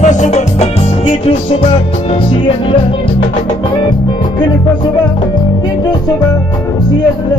Kalifa suba jiitu suba si yéen la Kalifa suba jiitu suba si yéen la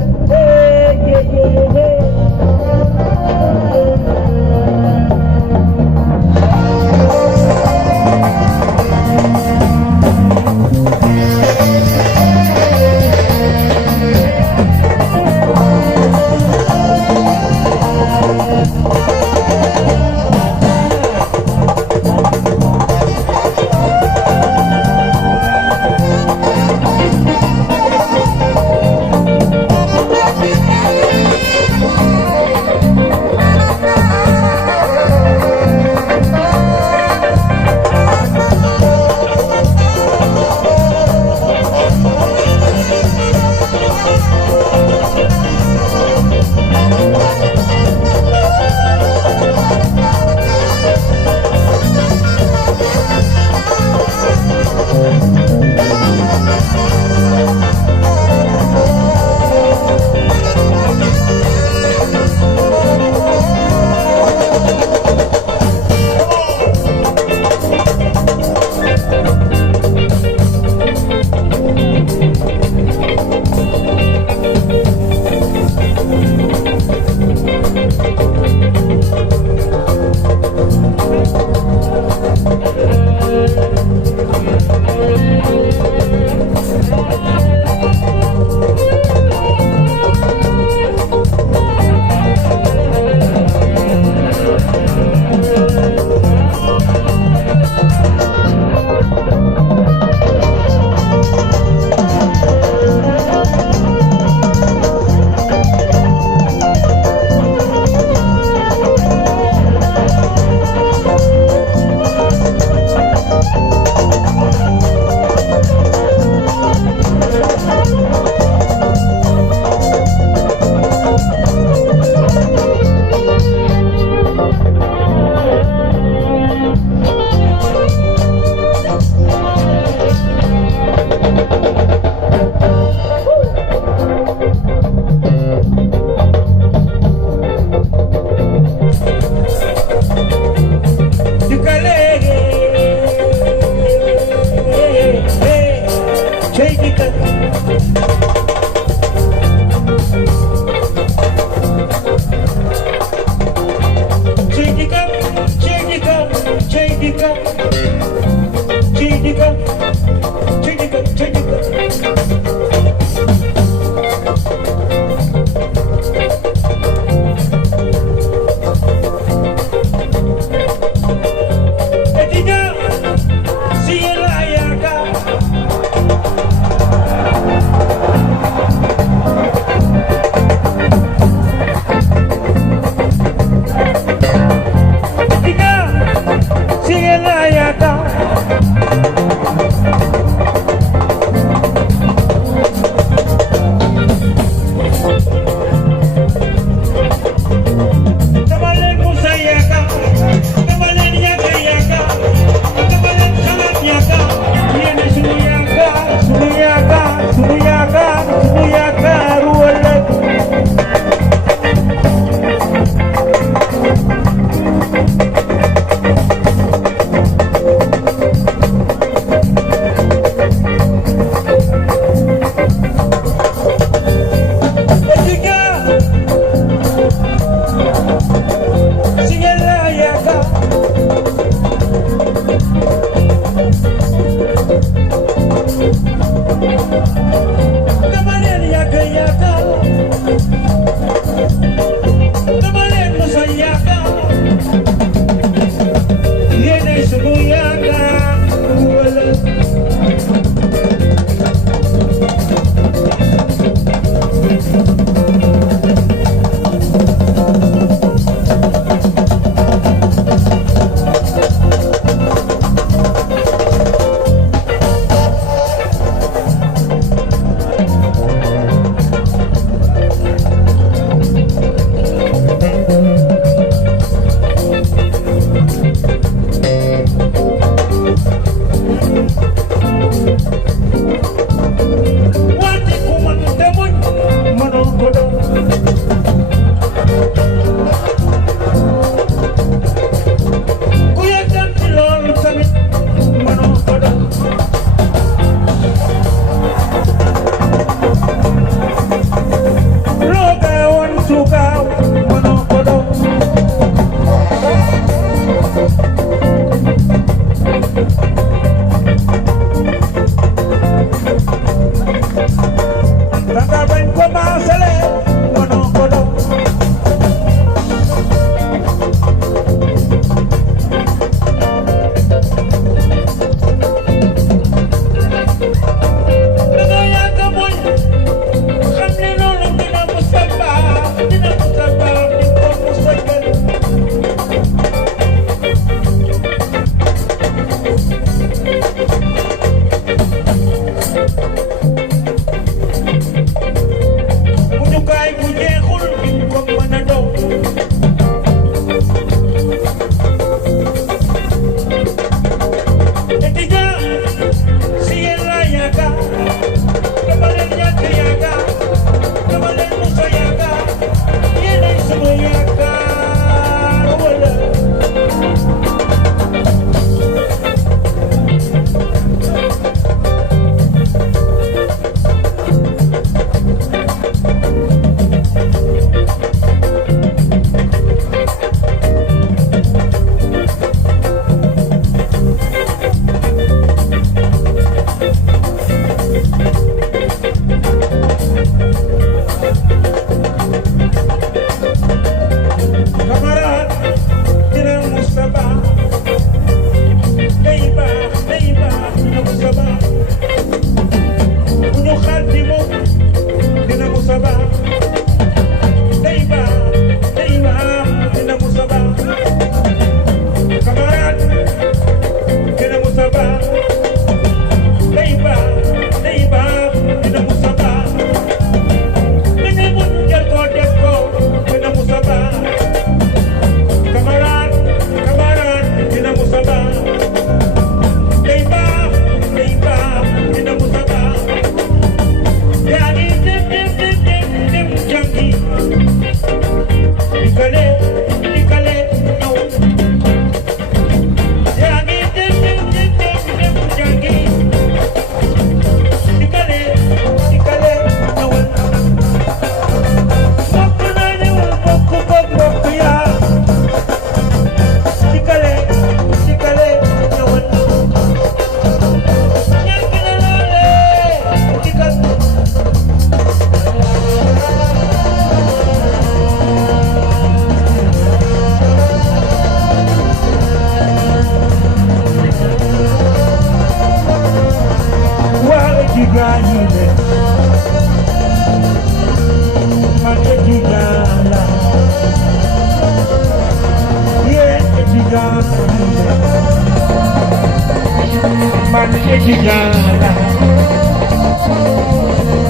Ejijala.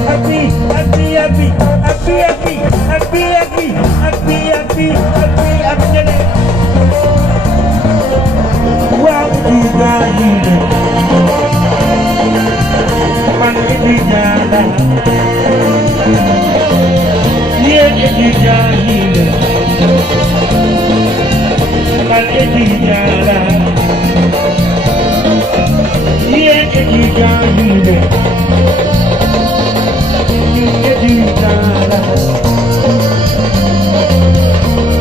Happy, happy, happy, happy, happy, happy, happy, happy, happy, happy, happy. Wow, Ejijala. Man Ejijala. Yeah, Ejijala. Man Ejijala. Yeah, Ejijala.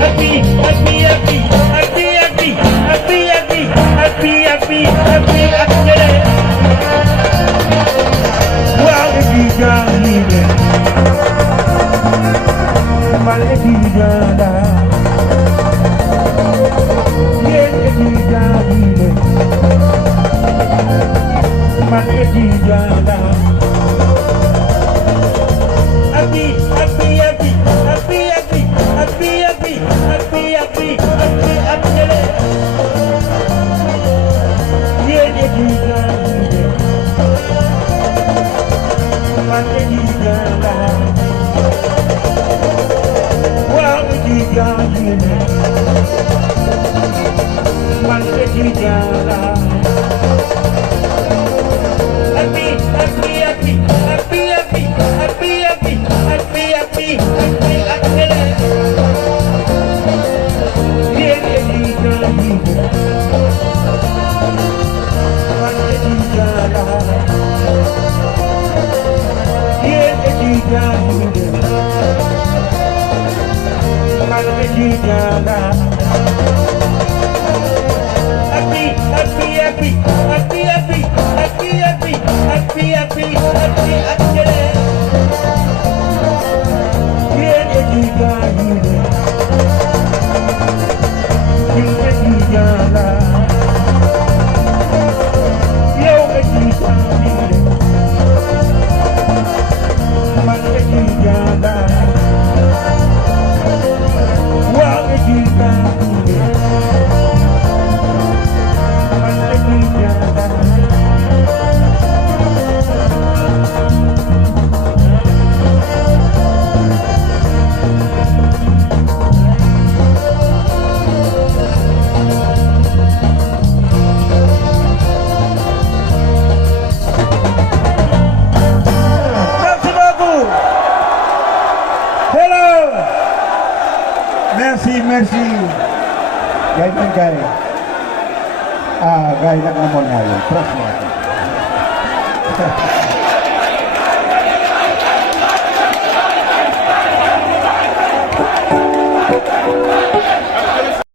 Happy, happy, happy, happy, happy, happy, happy, happy, happy, happy, happy. Wow, Ejijala. Man Ejijala. Yeah, Ejijala. Man Ejijala. Happy, happy, happy, happy, happy, happy, happy, happy, happy, happy, happy. Yeah, Ejijala. Man Ejijala. Wow, Ejijala. Man Ejijala. Happy, happy, happy, happy, happy, happy, happy, happy, happy, happy, happy. Yeah, Ejijala. Man Ejijala. Yeah, Ejijala. Man Ejijala. Happy, happy, happy, happy, happy, happy, happy, happy, happy, happy, happy. Yeah, Ejijala. Yeah, Ejijala. Yo, Ejijala. Man Ejijala. Wow, Ejijala. Merci. Gay man gay. Gay na naman ngayon. Trust mo ako.